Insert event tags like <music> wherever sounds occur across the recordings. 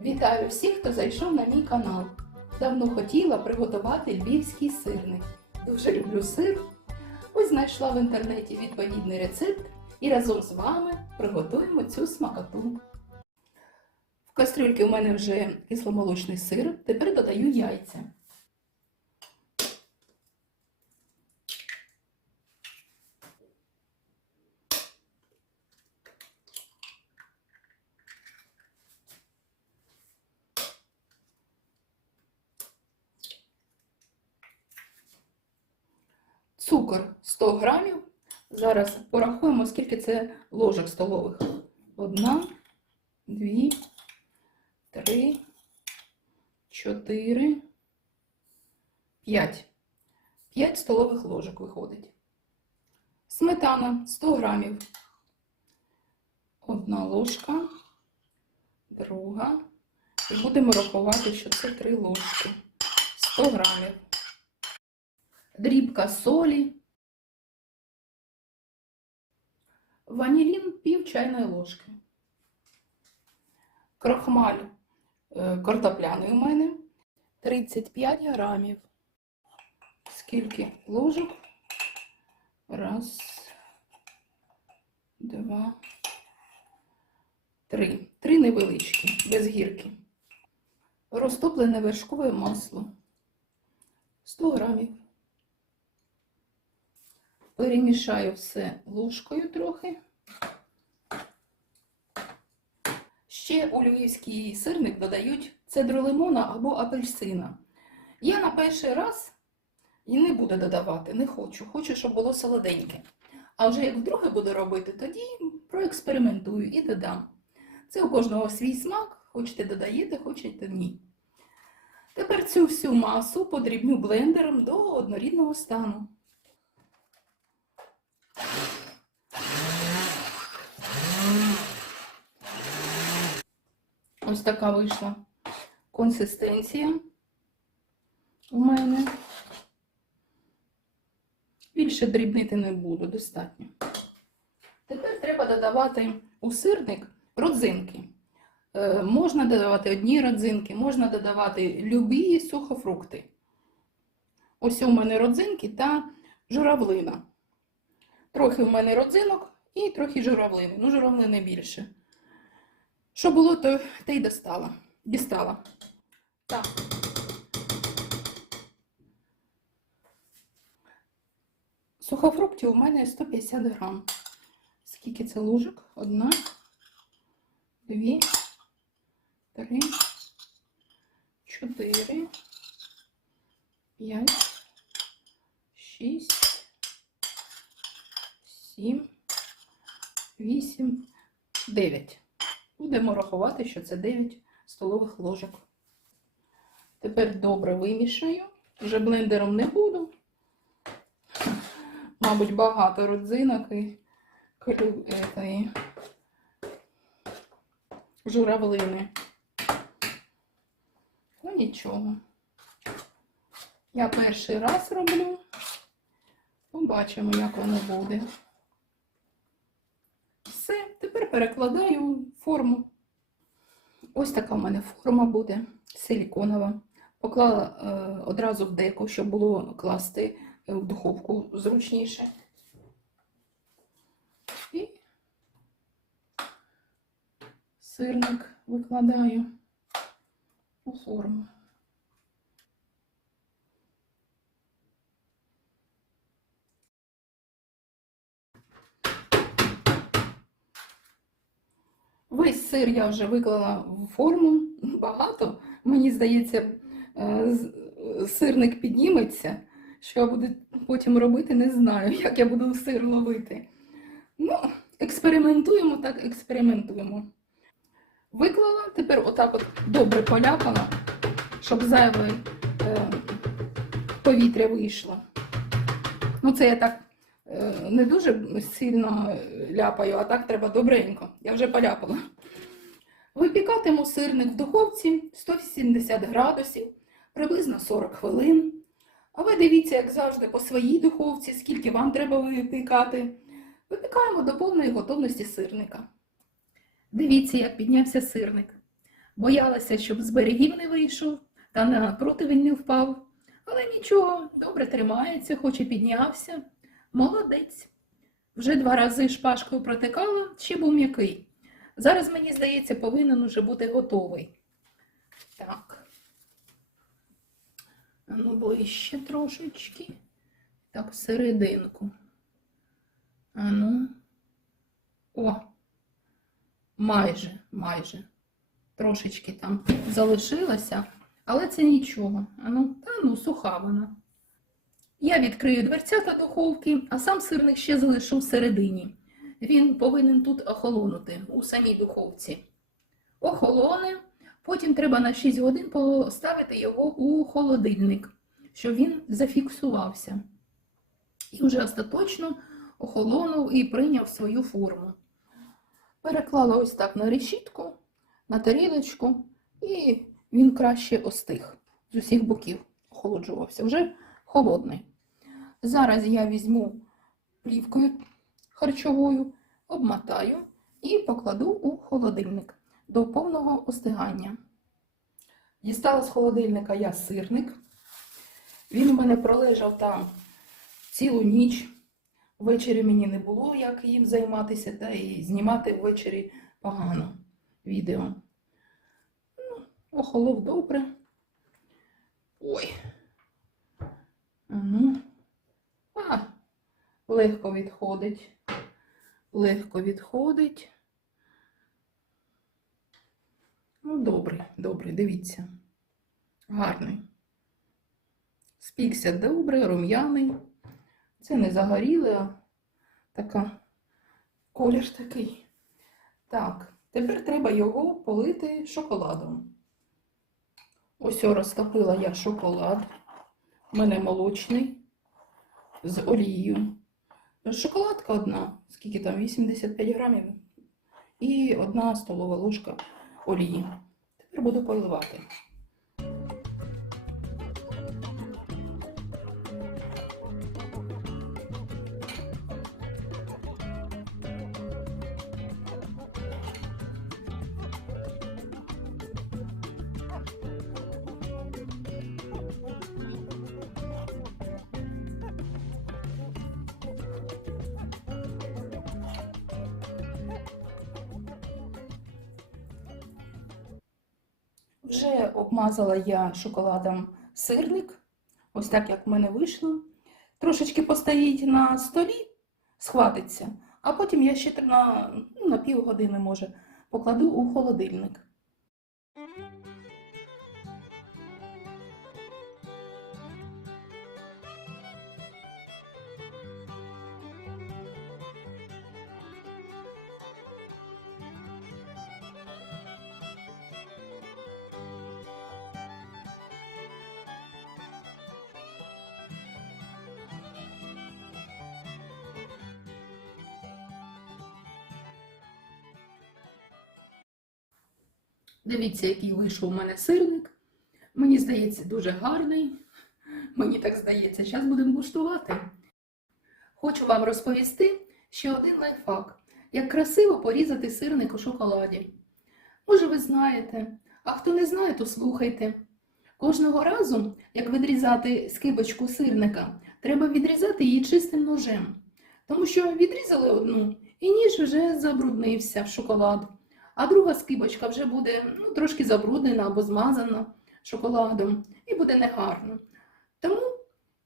Вітаю всіх, хто зайшов на мій канал. Давно хотіла приготувати львівський сирник. Дуже люблю сир. Ось знайшла в інтернеті відповідний рецепт і разом з вами приготуємо цю смакоту. В кастрюльці у мене вже кисломолочний сир, тепер додаю яйця. 100 грамів. Зараз порахуємо, скільки це ложок столових. Одна, дві, три, чотири, п'ять. П'ять столових ложок виходить. Сметана 100 грамів. Одна ложка, друга. І будемо рахувати, що це три ложки. 100 грамів. Дрібка солі. Ванілін пів чайної ложки. Крохмаль е, картопляний у мене 35 грамів. Скільки ложок? Раз, два, три. Три невеличкі, без гірки. Розтоплене вершкове масло 100 грамів. Перемішаю все ложкою трохи. Ще у львівський сирник додають цедру лимона або апельсина. Я на перший раз і не буду додавати, не хочу. Хочу, щоб було солоденьке. А вже як вдруге буду робити, тоді проекспериментую і додам. Це у кожного свій смак, хочете додаєте, хочете ні. Тепер цю всю масу подрібню блендером до однорідного стану. Ось така вийшла консистенція у мене. Більше дрібнити не буду, достатньо. Тепер треба додавати у сирник родзинки. Е, можна додавати одні родзинки, можна додавати любі сухофрукти. Ось у мене родзинки та журавлина. Трохи в мене родзинок і трохи журавлини. Ну, журавлини більше. Що було, то те й достала. Дістала. Так. Сухофруктів у мене 150 грам. Скільки це ложок? Одна, дві, три, чотири, п'ять, шість, сім, вісім, дев'ять. Будемо рахувати, що це 9 столових ложок. Тепер добре вимішаю. Вже блендером не буду. Мабуть, багато родзинок і етої журавлини. Ну нічого. Я перший раз роблю. Побачимо, як воно буде. Перекладаю форму. Ось така в мене форма буде силіконова. Поклала е, одразу в деко, щоб було класти е, в духовку зручніше. І сирник викладаю у форму. Весь сир я вже виклала в форму. Багато. Мені здається, е, сирник підніметься. Що я буду потім робити, не знаю, <laughs> як я буду сир ловити. Ну, експериментуємо, так експериментуємо. Виклала, тепер отак от добре поляпала, щоб зайве е, повітря вийшло. Ну, це я так е, не дуже сильно ляпаю, а так треба добренько. Я вже поляпала. Випікатиму сирник в духовці 180 градусів, приблизно 40 хвилин. А ви дивіться, як завжди, по своїй духовці, скільки вам треба випікати. Випікаємо до повної готовності сирника. Дивіться, як піднявся сирник. Боялася, щоб з берегів не вийшов та на противень не впав. Але нічого, добре тримається, хоч і піднявся. Молодець. Вже два рази шпажкою протикала, ще був м'який. Зараз, мені здається, повинен уже бути готовий. Так. Ну, ближче трошечки. Так, всерединку. А ну. О, майже, майже. Трошечки там залишилося, але це нічого. А ну, та ну, суха вона. Я відкрию дверцята духовки, а сам сирник ще залишу всередині. Він повинен тут охолонути у самій духовці. Охолоне, потім треба на 6 годин поставити його у холодильник, щоб він зафіксувався. І вже остаточно охолонув і прийняв свою форму. Переклала ось так на решітку, на тарілочку, і він краще остиг з усіх боків охолоджувався. Вже холодний. Зараз я візьму плівкою харчовою, обмотаю і покладу у холодильник до повного остигання. Дістала з холодильника я сирник. Він у мене пролежав там цілу ніч. Ввечері мені не було як їм займатися, та і знімати ввечері погано відео. Ну, охолов добре. Ой. Ну. А, легко відходить. Легко відходить. Ну, добрий, добрий, дивіться. Гарний. Спікся добре, рум'яний. Це не загоріле, а така колір такий. Так, тепер треба його полити шоколадом. Ось розтопила я шоколад. У мене молочний з олією. Шоколадка одна, скільки там, 85 грамів. І одна столова ложка олії. Тепер буду поливати. Вже обмазала я шоколадом сирник, ось так як в мене вийшло. Трошечки постоїть на столі, схватиться, а потім я ще на, ну, на півгодини, може, покладу у холодильник. Дивіться, який вийшов у мене сирник. Мені здається, дуже гарний. Мені так здається, зараз будемо куштувати. Хочу вам розповісти ще один лайфхак, як красиво порізати сирник у шоколаді. Може, ви знаєте, а хто не знає, то слухайте. Кожного разу, як відрізати скибочку сирника, треба відрізати її чистим ножем. Тому що відрізали одну, і ніж вже забруднився в шоколад а друга скибочка вже буде ну, трошки забруднена або змазана шоколадом, і буде негарно. Тому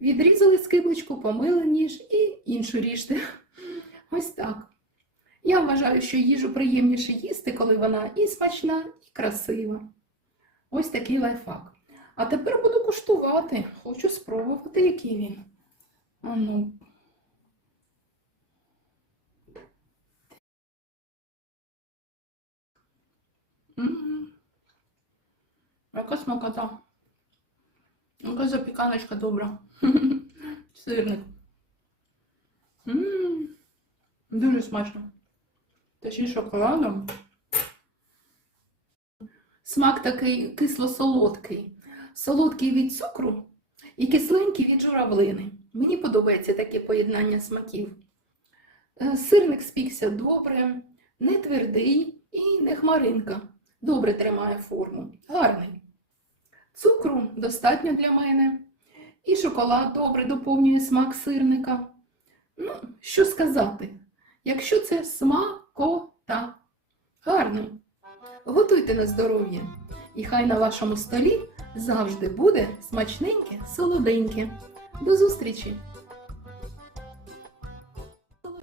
відрізали скибочку, помили ніж і іншу ріжте. <laughs> Ось так. Я вважаю, що їжу приємніше їсти, коли вона і смачна, і красива. Ось такий лайфхак. А тепер буду куштувати. Хочу спробувати, який він. А ну, Яка смакота. Яка запіканочка добра. <laughs> Сирник. Дуже смачно. Та ще шоколадом. Смак такий кисло-солодкий. Солодкий від цукру і кисленький від журавлини. Мені подобається таке поєднання смаків. Е, Сирник спікся добре, не твердий і не хмаринка. Добре тримає форму. Гарний. Цукру достатньо для мене. І шоколад добре доповнює смак сирника. Ну, що сказати, якщо це смакота. Гарно. Готуйте на здоров'я. І хай на вашому столі завжди буде смачненьке, солоденьке. До зустрічі!